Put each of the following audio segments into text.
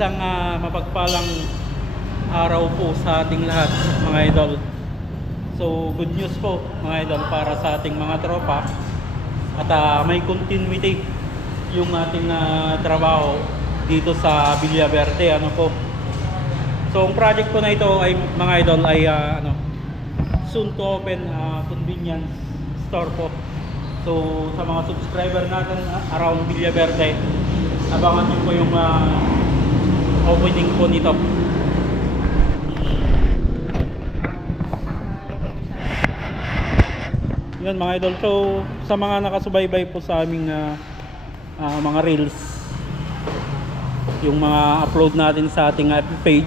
Isang mapagpalang araw po sa ating lahat, mga idol. So good news po mga idol para sa ating mga tropa. At may continuity yung ating trabaho dito sa Villaverde, ano po. So ang project po na ito ay mga idol ay soon to open convenience store po. So sa mga subscriber natin around Villaverde, abangan nyo po yung opening po nito. Yun mga idol, so sa mga nakasubaybay po sa aming mga reels, yung mga upload natin sa ating page,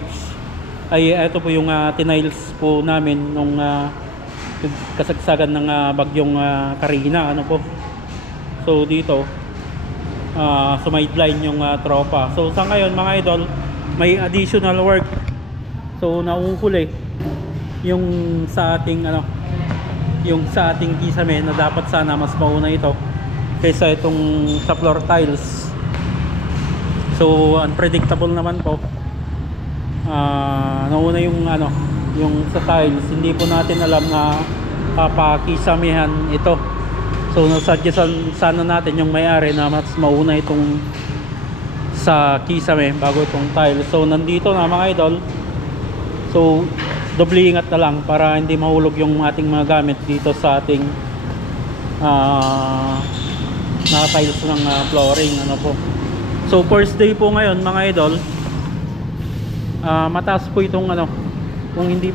ay ito po yung tiniles po namin nung kasagsagan ng bagyong Karina, ano po. So dito sumideline yung tropa. So sa ngayon mga idol, may additional work. So nauhuli yung sa ating yung sa ating kisame na dapat sana mas mauna ito kaysa itong sa floor tiles. So unpredictable naman po. Nauna yung yung sa tiles, hindi po natin alam na papakisamihan ito. So nasadyasan sana natin yung may-ari na mas mauna itong sa kisame bago itong tiles. So nandito na mga idol. So doble ingat na lang para hindi mahulog yung ating mga gamit dito sa ating naka-tiles ng flooring, ano po. So first day po ngayon mga idol, mataas po itong kung hindi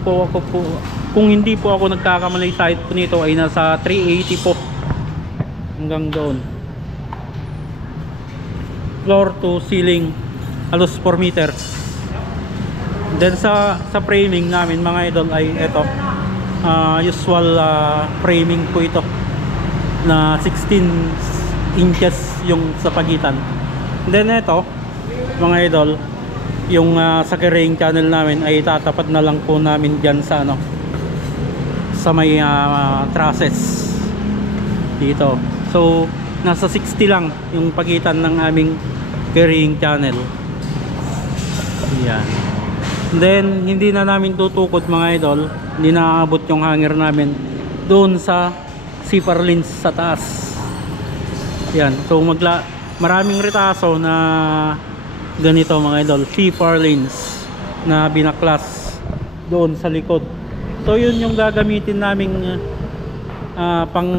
po ako nagkakamali, site po nito ay nasa 380 po hanggang doon, floor to ceiling, halos 4 meters. Then sa framing namin mga idol ay ito, usual framing po ito na 16 inches yung sa pagitan. Then ito mga idol, yung sa carrying channel namin ay tatapat na lang po namin dyan sa sa may trusses dito. So nasa 60 lang yung pagitan ng aming carrying channel. Yan. Then hindi na namin tutukod mga idol, hindi na aabot yung hanger namin doon sa zipper lens sa taas. Yan. So maraming retaso na ganito mga idol, zipper lens na binaklas doon sa likod. So yun yung gagamitin naming pang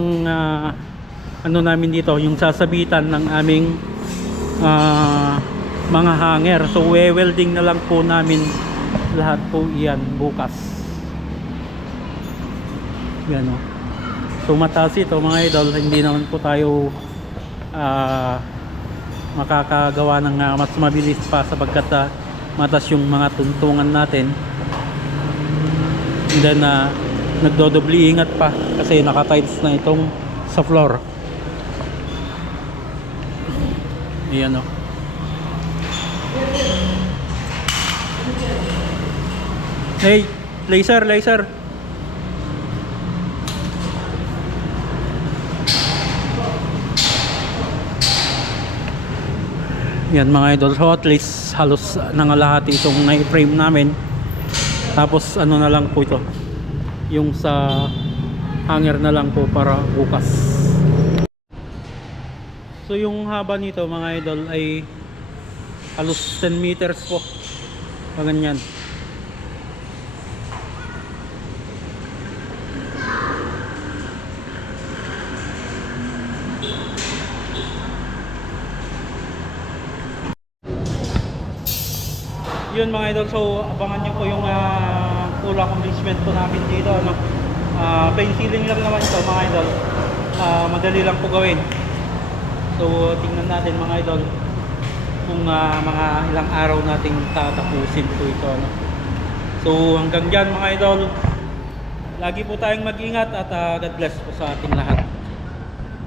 namin dito, yung sasabitan ng aming mga hanger. So welding na lang po namin lahat po iyan bukas. Yan o. So mataas ito mga idol, hindi naman po tayo makakagawa ng mas mabilis pa sapagkat mataas yung mga tuntungan natin. And then nagdodobli ingat pa kasi naka-tiles na itong sa floor. Ayan o. Hey, laser. Yan mga idol, so at least halos nangalahati itong na-frame namin. Tapos na lang po ito, yung sa hanger na lang po para bukas. So yung haba nito mga idol ay halos 10 meters po, ganyan. Yun mga idol, so abangan nyo po yung full accomplishment po namin dito, plain ceiling lang naman ito mga idol, madali lang po gawin. So tingnan natin mga idol kung mga ilang araw nating tatapusin po ito, So hanggang dyan mga idol, lagi po tayong mag-ingat at God bless po sa ating lahat.